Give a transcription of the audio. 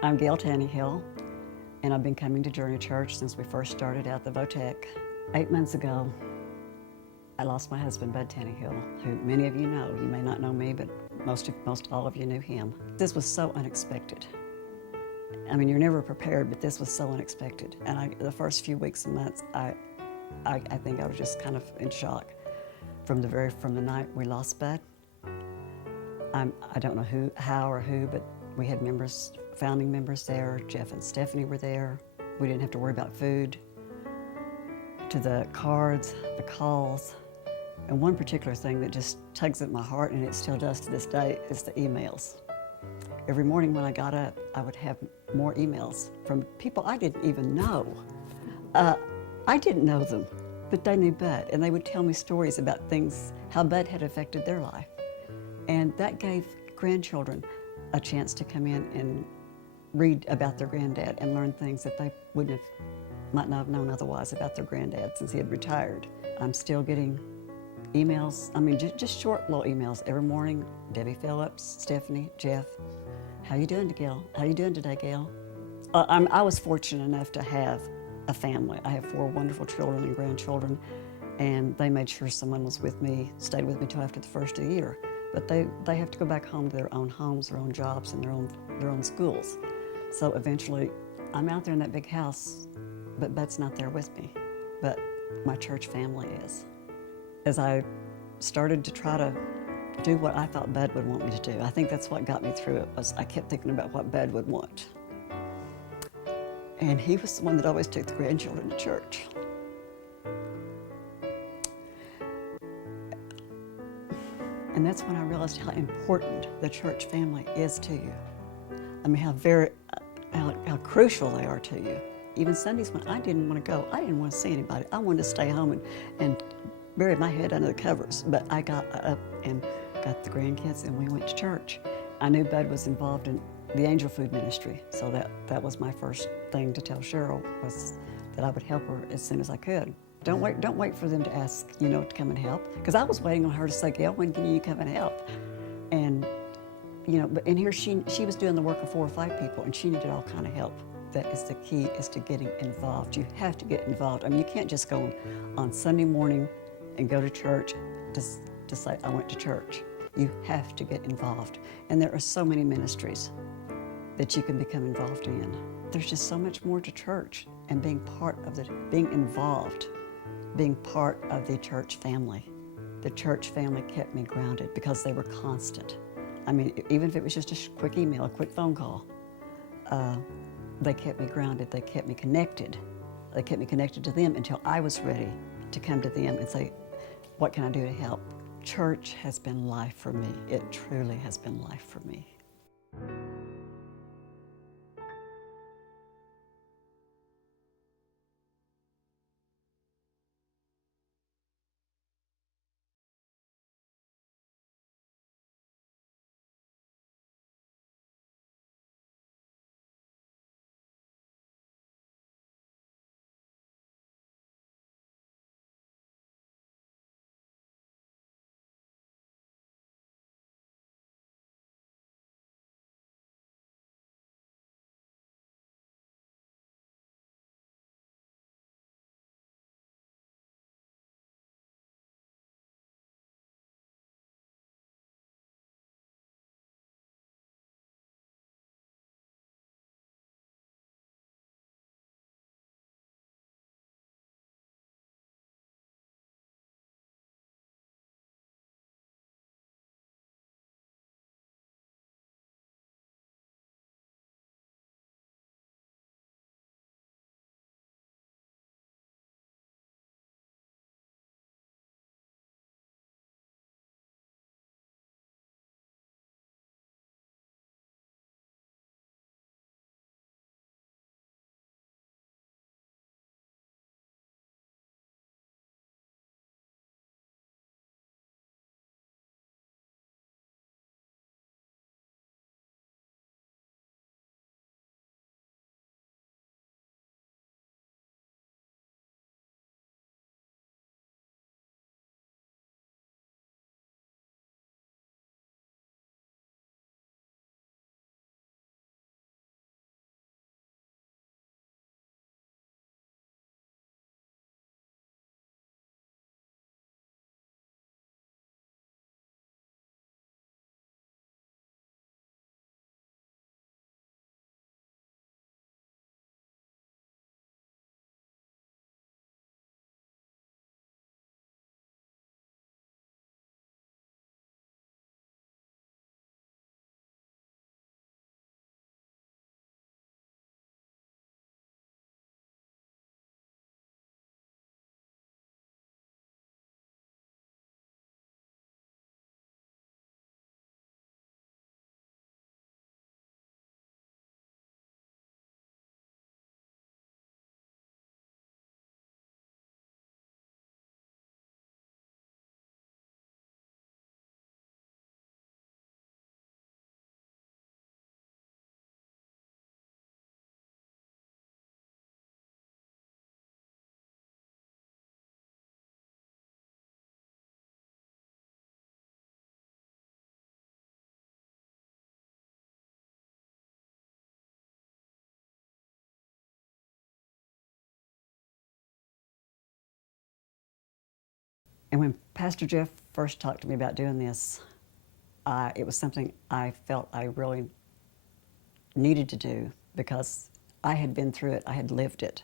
I'm Gayle Tannehill, and I've been coming to Journey Church since we first started at the Votech. 8 months ago, I lost my husband, Bud Tannehill, who many of you know. You may not know me, but most all of you knew him. This was so unexpected. I mean, you're never prepared, but this was so unexpected. And the first few weeks and months, I think I was just kind of in shock from the night we lost Bud. I don't know how or who, but we had founding members there. Jeff and Stephanie were there. We didn't have to worry about food. To the cards, the calls, and one particular thing that just tugs at my heart, and it still does to this day, is the emails. Every morning when I got up, I would have more emails from people I didn't even know. I didn't know them, but they knew Bud, and they would tell me stories about things, how Bud had affected their life. And that gave grandchildren a chance to come in and read about their granddad and learn things that they might not have known otherwise about their granddad since he had retired. I'm still getting emails, I mean, just short little emails every morning. Debbie Phillips, Stephanie, Jeff, how you doing, Gayle? How you doing today, Gayle? I was fortunate enough to have a family. I have 4 wonderful children and grandchildren, and they made sure someone was with me, stayed with me till after the first of the year. But they have to go back home to their own homes, their own jobs, and their own schools. So eventually, I'm out there in that big house, but Bud's not there with me. But my church family is. As I started to try to do what I thought Bud would want me to do, I think that's what got me through it, was I kept thinking about what Bud would want. And he was the one that always took the grandchildren to church. And that's when I realized how important the church family is to you. I mean, how crucial they are to you. Even Sundays when I didn't want to go, I didn't want to see anybody. I wanted to stay home and bury my head under the covers. But I got up and got the grandkids and we went to church. I knew Bud was involved in the angel food ministry, so that was my first thing to tell Cheryl, was that I would help her as soon as I could. Don't wait for them to ask, to come and help. Because I was waiting on her to say, Gayle, when can you come and help? And, and here she was doing the work of 4 or 5 people, and she needed all kind of help. That is the key, is to getting involved. You have to get involved. I mean, you can't just go on Sunday morning and go to church to say, I went to church. You have to get involved. And there are so many ministries that you can become involved in. There's just so much more to church and being involved. Being part of the church family. The church family kept me grounded because they were constant. I mean, even if it was just a quick email, a quick phone call, they kept me grounded, they kept me connected. They kept me connected to them until I was ready to come to them and say, what can I do to help? Church has been life for me. It truly has been life for me. And when Pastor Jeff first talked to me about doing this, it was something I felt I really needed to do because I had been through it, I had lived it.